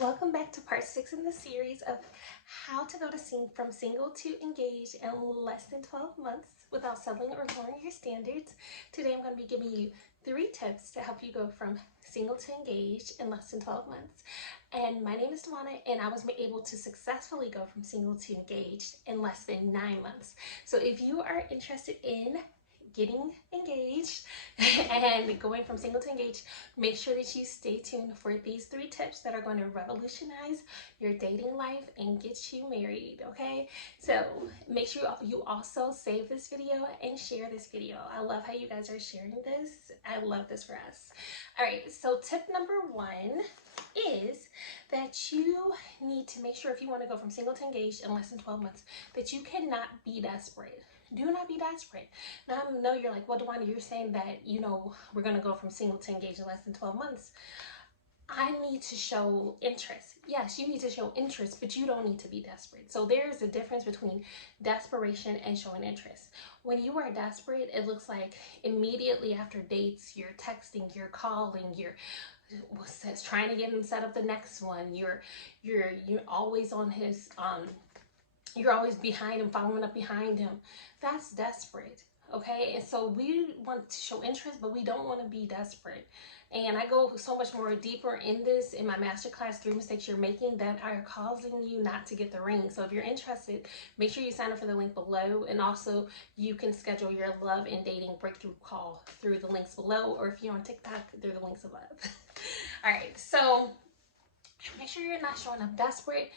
Welcome back to part 6 in the series of how to go from single to engaged in less than 12 months without settling or lowering your standards. Today I'm going to be giving you 3 tips to help you go from single to engaged in less than 12 months. And my name is Tawana, and I was able to successfully go from single to engaged in less than 9 months. So if you are interested in getting engaged and going from single to engaged, make sure that you stay tuned for these 3 tips that are going to revolutionize your dating life and get you married. Okay, so make sure you also save this video and share this video. I love how you guys are sharing this. I love this for us. All right, so tip number 1 is that you need to make sure, if you want to go from single to engaged in less than 12 months, that you cannot be desperate. Do not be desperate. Now, I know you're like, well, Dewanda, you're saying that, we're going to go from single to engaged in less than 12 months. I need to show interest. Yes, you need to show interest, but you don't need to be desperate. So there's a difference between desperation and showing interest. When you are desperate, it looks like immediately after dates, you're texting, you're calling, you're trying to get him set up the next one. You're always on his you're always behind him, following up behind him. That's desperate, okay? And so we want to show interest, but we don't want to be desperate. And I go so much more deeper in this in my masterclass, 3 mistakes you're making that are causing you not to get the ring. So if you're interested, make sure you sign up for the link below. And also you can schedule your love and dating breakthrough call through the links below, or if you're on TikTok, through the links above. All right, so make sure you're not showing up desperate.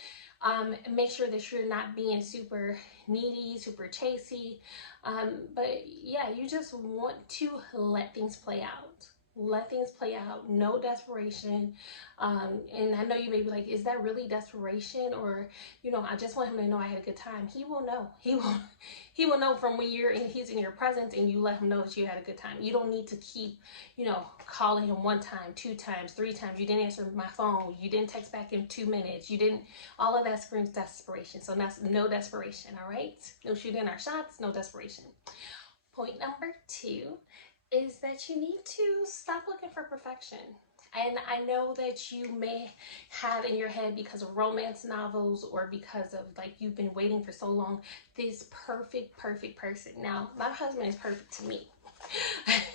Make sure that you're not being super needy, super chasey. But yeah, you just want to let things play out. Let things play out. No desperation. And I know you may be like, is that really desperation? Or, I just want him to know I had a good time. He will know. He will know from when he's in your presence and you let him know that you had a good time. You don't need to keep, calling him 1 time, 2 times, 3 times. You didn't answer my phone. You didn't text back in 2 minutes. All of that screams desperation. So that's no desperation, all right? No shooting our shots, no desperation. Point number 2 is that you need to stop looking for perfection. And I know that you may have in your head, because of romance novels or because of you've been waiting for so long, this perfect person. Now, my husband is perfect to me.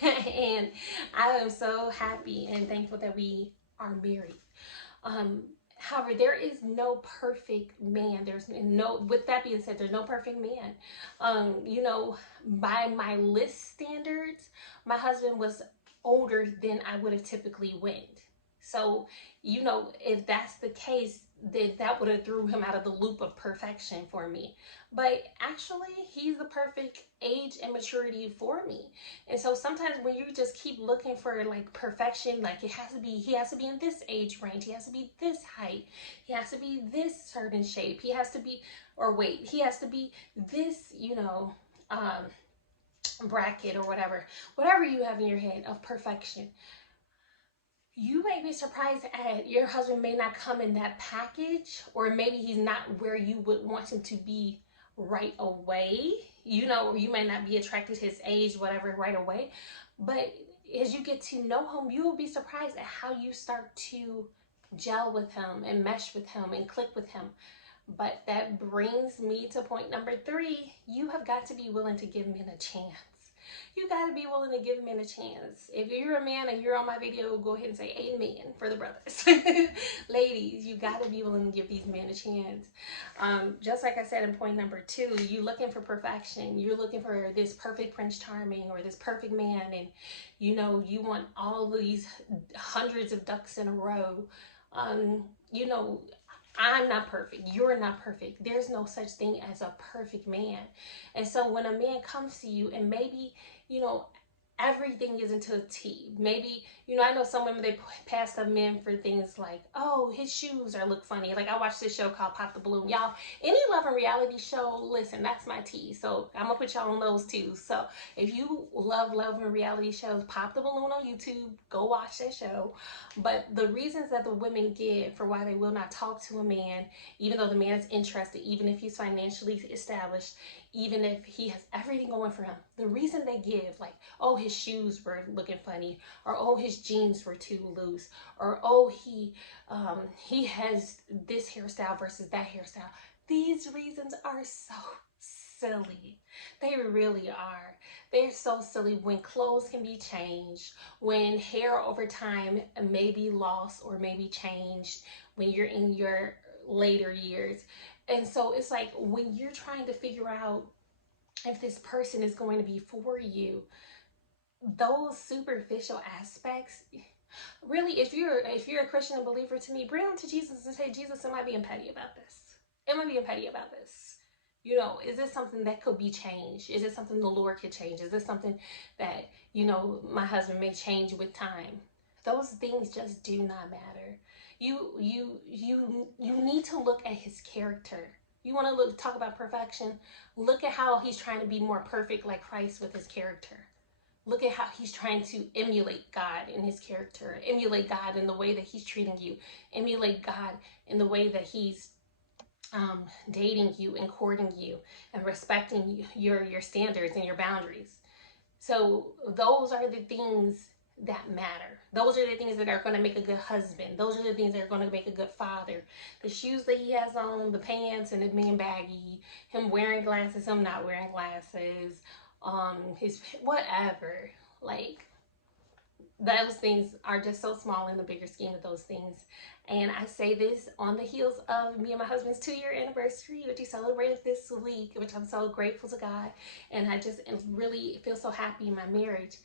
And I am so happy and thankful that we are married. However, there is no perfect man. With that being said, there's no perfect man. By my list standards, my husband was older than I would have typically went. So, if that's the case, then that would have threw him out of the loop of perfection for me. But actually, he's the perfect age and maturity for me. And so sometimes when you just keep looking for perfection, he has to be in this age range, he has to be this height, he has to be this certain shape, he has to be this, bracket or whatever you have in your head of perfection. You may be surprised at your husband may not come in that package, or maybe he's not where you would want him to be right away. You may not be attracted to his age, whatever, right away. But as you get to know him, you will be surprised at how you start to gel with him and mesh with him and click with him. But that brings me to point number 3. You have got to be willing to give men a chance. You got to be willing to give men a chance. If you're a man and you're on my video, go ahead and say amen for the brothers. Ladies, you got to be willing to give these men a chance. Just like I said in point number 2, you're looking for perfection. You're looking for this perfect Prince Charming or this perfect man. And, you want all these hundreds of ducks in a row. I'm not perfect. You're not perfect. There's no such thing as a perfect man. And so when a man comes to you and maybe, everything isn't to a T. Maybe, I know some women, they pass up men for things like, oh, his shoes look funny. I watched this show called Pop the Balloon. Y'all, any love and reality show, listen, that's my tea. So I'm going to put y'all on those too. So if you love and reality shows, Pop the Balloon on YouTube, go watch that show. But the reasons that the women give for why they will not talk to a man, even though the man is interested, even if he's financially established, even if he has everything going for him, the reason they give, like, oh, his shoes were looking funny, or oh, his jeans were too loose, or oh, he has this hairstyle versus that hairstyle. These reasons are so silly. They really are. They're so silly. When clothes can be changed, when hair over time may be lost or may be changed when you're in your later years. And so it's like when you're trying to figure out if this person is going to be for you, those superficial aspects, really, if you're a Christian and believer, to me, bring them to Jesus and say, Jesus, am I being petty about this? Am I being petty about this? You know, is this something that could be changed? Is this something the Lord could change? Is this something that, you know, my husband may change with time? Those things just do not matter. You need to look at his character. You want to talk about perfection? Look at how he's trying to be more perfect like Christ with his character. Look at how he's trying to emulate God in his character, emulate God in the way that he's treating you, emulate God in the way that he's dating you and courting you and respecting your standards and your boundaries. So those are the things that matter. Those are the things that are going to make a good husband. Those are the things that are going to make a good father. The shoes that he has on, the pants and it being baggy, him wearing glasses, him not wearing glasses, his whatever. Like, those things are just so small in the bigger scheme of those things. And I say this on the heels of me and my husband's 2-year anniversary, which he celebrated this week, which I'm so grateful to God. And I just really feel so happy in my marriage,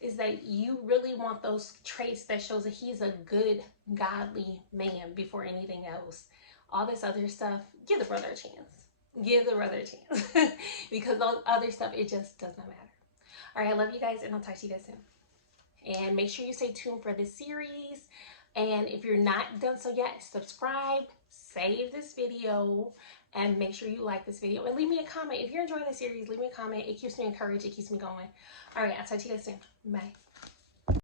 is that you really want those traits that shows that he's a good, godly man before anything else. All this other stuff, give the brother a chance. Give the brother a chance. Because those other stuff, it just does not matter. All right, I love you guys, and I'll talk to you guys soon. And make sure you stay tuned for this series. And if you're not done so yet, subscribe, save this video, and make sure you like this video. And leave me a comment. If you're enjoying the series, leave me a comment. It keeps me encouraged. It keeps me going. All right, I'll talk to you guys soon. Bye.